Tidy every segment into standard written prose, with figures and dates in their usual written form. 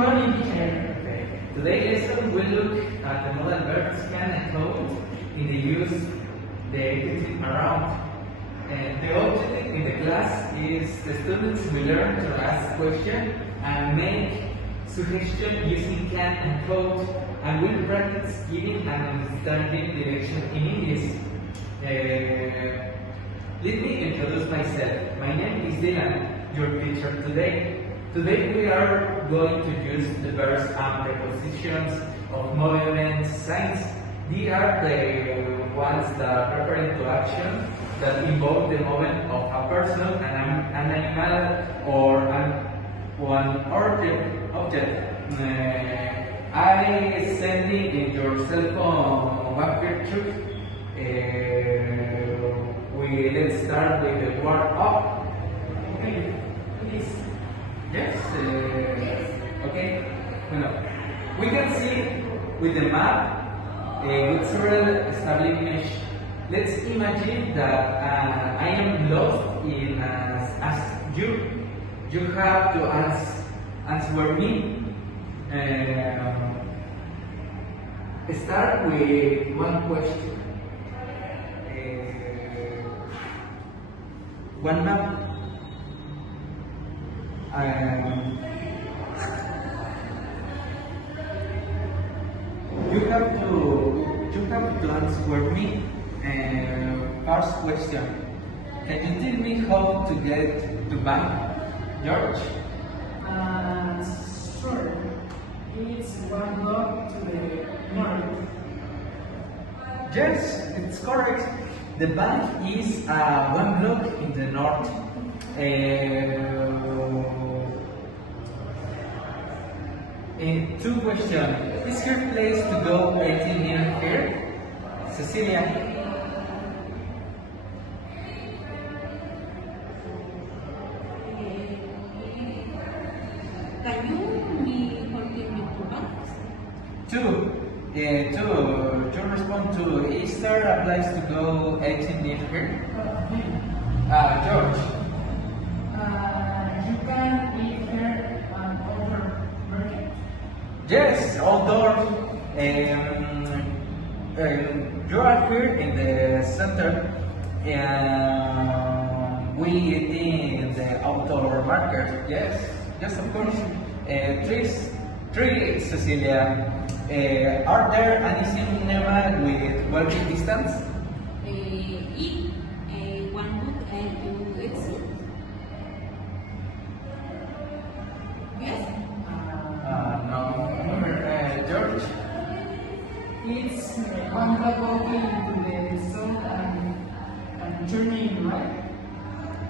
morning, teacher. Okay. Today's lesson will look at the modal verbs can and code in the use the entity around. And the objective in the class is the students will learn to ask questions and make suggestions using can and code, and will practice giving and understanding direction in English. Let me introduce myself. My name is Dylan, your teacher today. Today we are going to use the verbs and prepositions of movement signs. These are the ones that refer to action that involve the movement of a person, an animal, or one object. I send it in your cell phone one picture. Let's start with the word up. Okay, please. Yes. Okay. Well, we can see with the map with several establishments. Let's imagine that I am lost in as you. You have to answer me. Start with one question. One map. You have to answer me. First question. Can you tell me how to get to bank, George? Sure. It's one block to the north. Yes, it's correct. The bank is one block in the north. Two questions. Is your place to go 18 near here? Cecilia. Can you be holding me to back? Two. To respond to Easter applies to go 18 near here. George. You can eat here and over market. Yes, outdoors. You are here in the center, and we eat in the outdoor market. Yes, of course. Three, Cecilia. Are there any cinema with walking distance? Eat one book and you exit. Yes. No. George? It's one block walking to the south and turning right.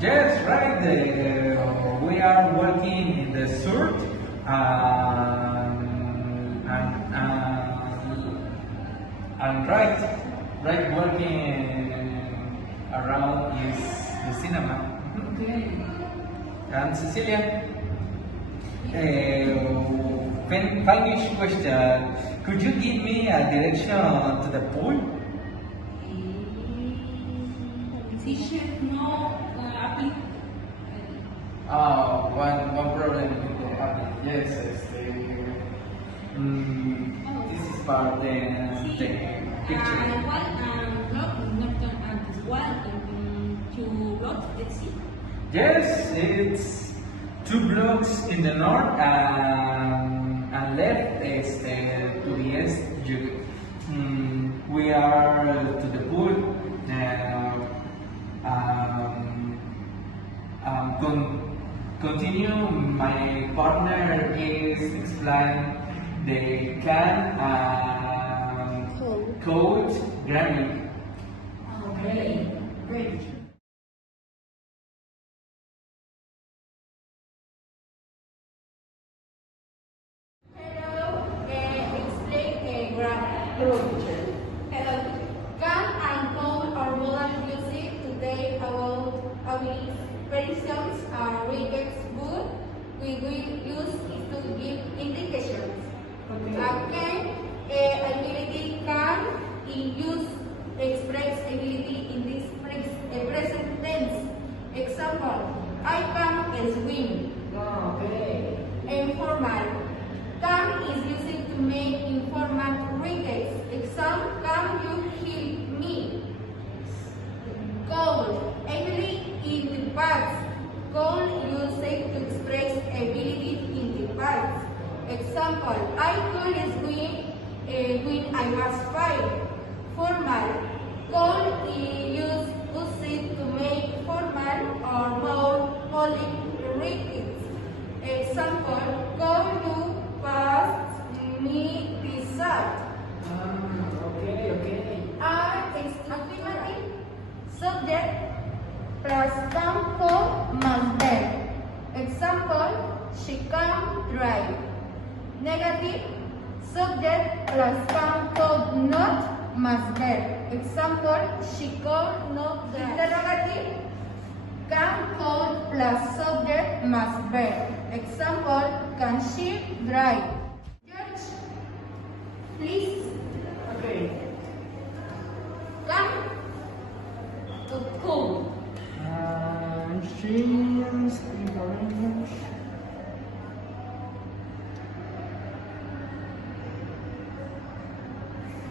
Yes, right. We are walking in the south and right walking around is the cinema. Okay. And Cecilia, Spanish question. Could you give me a direction to the pool? Teacher, no, apply. One problem with the app. Yes, this is part the picture. Norton and as well, two blocks, let's see. Yes, it's 2 blocks in the north and left is to the east. We are to the pool. Continue. My partner is explain the can code grammar. Okay. Great. Hello, explain grammar. Hello, teacher. Hello, teacher. Can and code are modal music today about expressions are regex good. We will use it to give indications. Okay. Ability can in use express ability in this present tense. Example, I can swim. Okay. Informal. Call used to express ability in the past. Example, I could swim when I was 5. Formal. Call used to make formal or more polite. Example, call you pass me the salt. Okay. Affirmative. Subject plus come code must verb. Example, she can drive. Negative. Subject plus come code not must verb. Example, she could not drive. Interrogative. Can code plus subject must verb. Example, can she drive? George, please. Okay. Come. To cool. She speak English.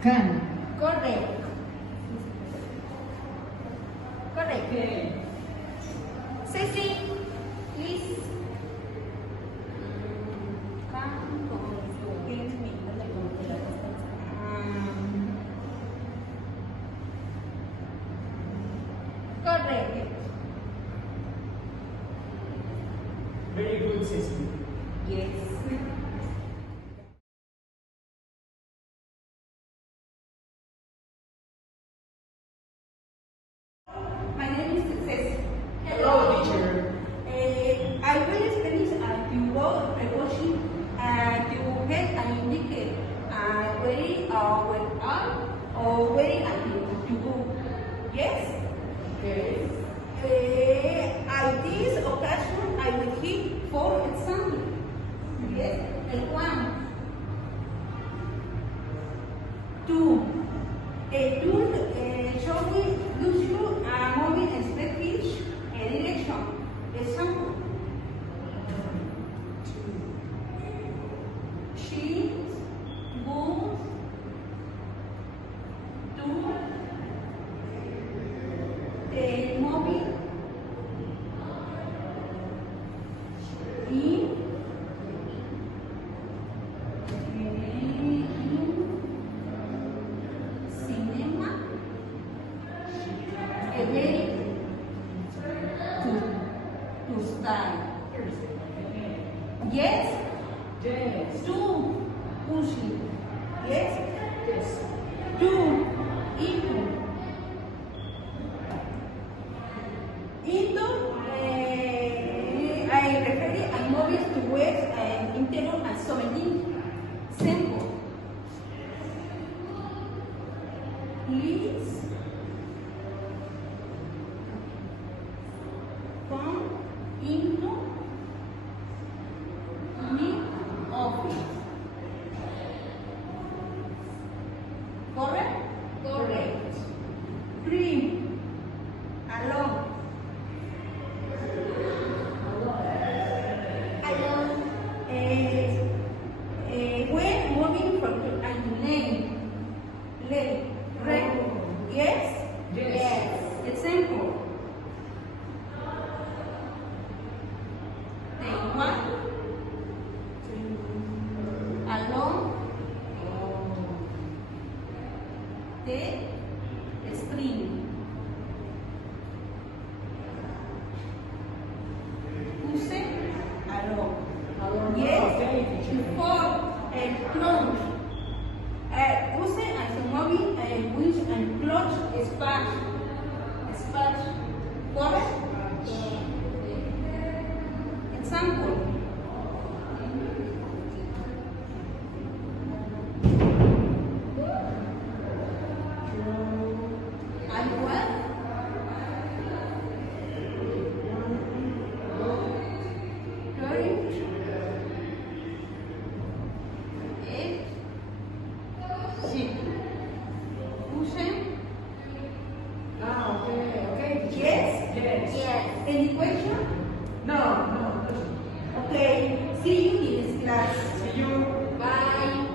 Can. Correct. Correct. Okay. Ceci, please. Correct. Very good, Ceci. Yes. My name is Ceci. Hello, teacher. I will finish to go watching to get an indicator where went on or where I need to go. Yes? Okay. At this occasion, I will keep for example. Yes? And 1, 2. Two showing gives you a moving expectation and direction. Example. She goes to the movie in cinema again to start. Yes? Yes. To pushing. Yes? Yes. To into. Into I refer a movies to words and interior and so many. Simple. Please come into the office. Correct? Correct. 3. Alone. Alone. When moving from a lane. Lane. Right? Yes? Yes. Example. Take 1. Alone. The string. Use alone. Yes. Okay, teacher. 4. Close. Use as a moving which and close sparse. Sparse. Correct? Example. Are you well? Courage. 8. Sit. Cushion. Okay, teacher. Yes? Yes. Yes. Any question? No. Okay. See you in this class. See you. Bye.